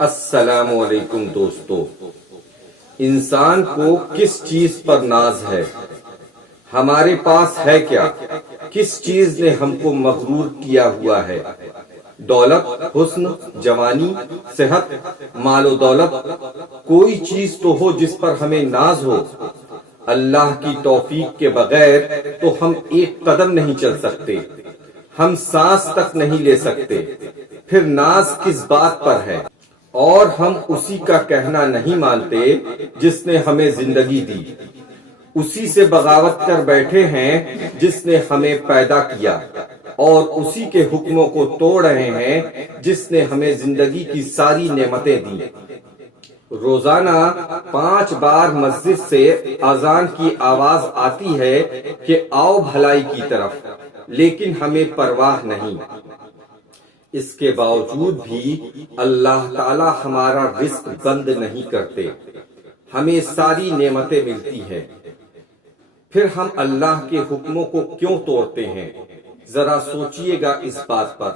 السلام علیکم دوستو، انسان کو کس چیز پر ناز ہے؟ ہمارے پاس ہے کیا؟ کس چیز نے ہم کو مغرور کیا ہوا ہے؟ دولت، حسن، جوانی، صحت، مال و دولت، کوئی چیز تو ہو جس پر ہمیں ناز ہو۔ اللہ کی توفیق کے بغیر تو ہم ایک قدم نہیں چل سکتے، ہم سانس تک نہیں لے سکتے، پھر ناز کس بات پر ہے؟ اور ہم اسی کا کہنا نہیں مانتے جس نے ہمیں زندگی دی، اسی سے بغاوت کر بیٹھے ہیں جس نے ہمیں پیدا کیا، اور اسی کے حکموں کو توڑ رہے ہیں جس نے ہمیں زندگی کی ساری نعمتیں دی۔ روزانہ 5 بار مسجد سے اذان کی آواز آتی ہے کہ آؤ بھلائی کی طرف، لیکن ہمیں پرواہ نہیں۔ اس کے باوجود بھی اللہ تعالی ہمارا رزق بند نہیں کرتے، ہمیں ساری نعمتیں ملتی ہیں، پھر ہم اللہ کے حکموں کو کیوں توڑتے ہیں؟ ذرا سوچئے گا اس بات پر۔